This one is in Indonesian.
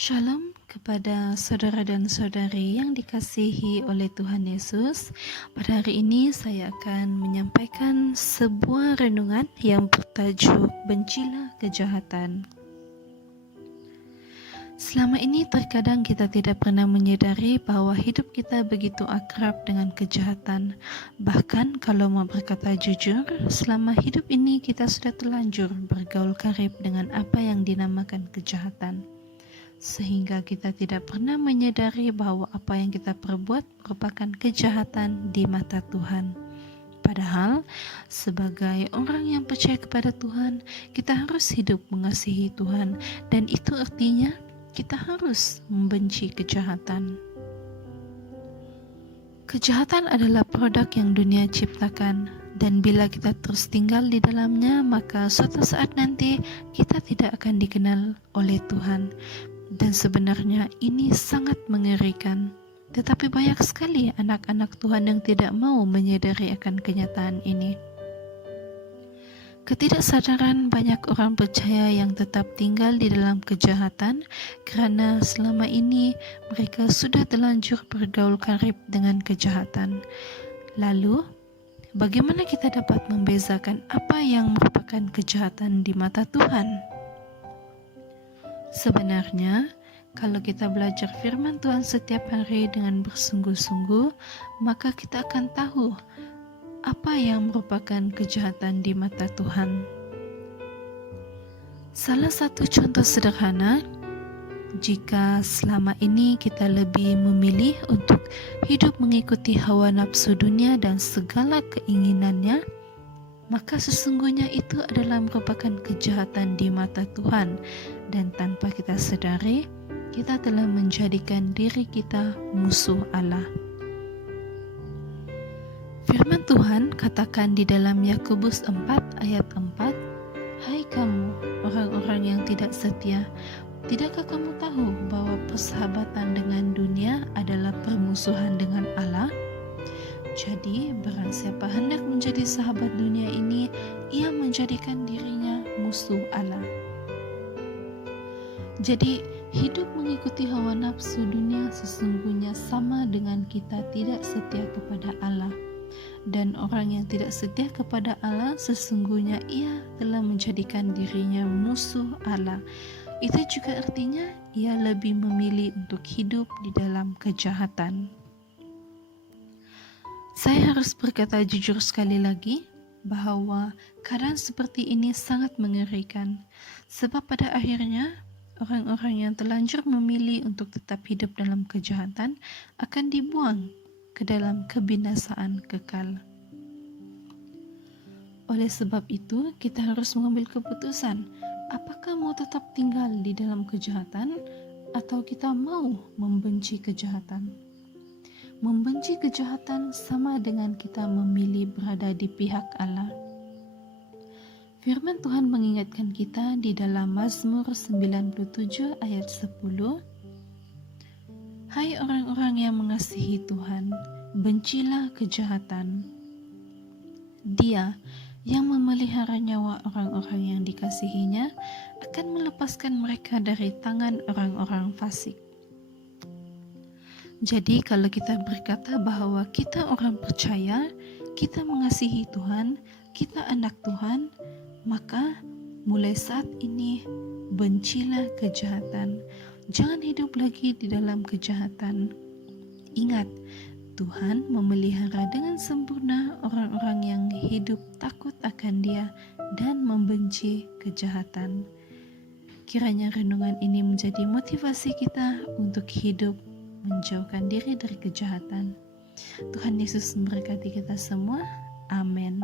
Shalom kepada saudara dan saudari yang dikasihi oleh Tuhan Yesus. Pada hari ini saya akan menyampaikan sebuah renungan yang bertajuk Bencilah Kejahatan. Selama ini terkadang kita tidak pernah menyadari bahwa hidup kita begitu akrab dengan kejahatan. Bahkan kalau mau berkata jujur, selama hidup ini kita sudah terlanjur bergaul karib dengan apa yang dinamakan kejahatan. Sehingga kita tidak pernah menyadari bahwa apa yang kita perbuat merupakan kejahatan di mata Tuhan. Padahal, sebagai orang yang percaya kepada Tuhan, kita harus hidup mengasihi Tuhan, dan itu artinya kita harus membenci kejahatan. Kejahatan adalah produk yang dunia ciptakan, dan bila kita terus tinggal di dalamnya, maka suatu saat nanti kita tidak akan dikenal oleh Tuhan. Dan sebenarnya ini sangat mengerikan. Tetapi banyak sekali anak-anak Tuhan yang tidak mau menyadari akan kenyataan ini. Ketidaksadaran banyak orang percaya yang tetap tinggal di dalam kejahatan karena selama ini mereka sudah terlanjur bergaul karib dengan kejahatan. Lalu, bagaimana kita dapat membezakan apa yang merupakan kejahatan di mata Tuhan? Sebenarnya, kalau kita belajar firman Tuhan setiap hari dengan bersungguh-sungguh, maka kita akan tahu apa yang merupakan kejahatan di mata Tuhan. Salah satu contoh sederhana, jika selama ini kita lebih memilih untuk hidup mengikuti hawa nafsu dunia dan segala keinginannya, maka sesungguhnya itu adalah merupakan kejahatan di mata Tuhan, dan tanpa kita sadari, kita telah menjadikan diri kita musuh Allah. Firman Tuhan katakan di dalam Yakobus 4 ayat 4, "Hai kamu, orang-orang yang tidak setia, tidakkah kamu tahu bahwa persahabatan dengan dunia adalah permusuhan dengan Allah? Jadi, barang siapa hendak menjadi sahabat dunia ini, ia menjadikan dirinya musuh Allah." Jadi, hidup mengikuti hawa nafsu dunia sesungguhnya sama dengan kita tidak setia kepada Allah. Dan orang yang tidak setia kepada Allah, sesungguhnya ia telah menjadikan dirinya musuh Allah. Itu juga artinya ia lebih memilih untuk hidup di dalam kejahatan. Saya harus berkata jujur sekali lagi bahwa keadaan seperti ini sangat mengerikan, sebab pada akhirnya orang-orang yang terlanjur memilih untuk tetap hidup dalam kejahatan akan dibuang ke dalam kebinasaan kekal. Oleh sebab itu, kita harus mengambil keputusan, apakah mau tetap tinggal di dalam kejahatan atau kita mau membenci kejahatan. Membenci kejahatan sama dengan kita memilih berada di pihak Allah. Firman Tuhan mengingatkan kita di dalam Mazmur 97 ayat 10, "Hai orang-orang yang mengasihi Tuhan, bencilah kejahatan. Dia yang memelihara nyawa orang-orang yang dikasihinya akan melepaskan mereka dari tangan orang-orang fasik." Jadi kalau kita berkata bahwa kita orang percaya, kita mengasihi Tuhan, kita anak Tuhan, maka mulai saat ini bencilah kejahatan. Jangan hidup lagi di dalam kejahatan. Ingat, Tuhan memelihara dengan sempurna orang-orang yang hidup takut akan Dia dan membenci kejahatan. Kiranya renungan ini menjadi motivasi kita untuk hidup menjauhkan diri dari kejahatan. Tuhan Yesus memberkati kita semua. Amin.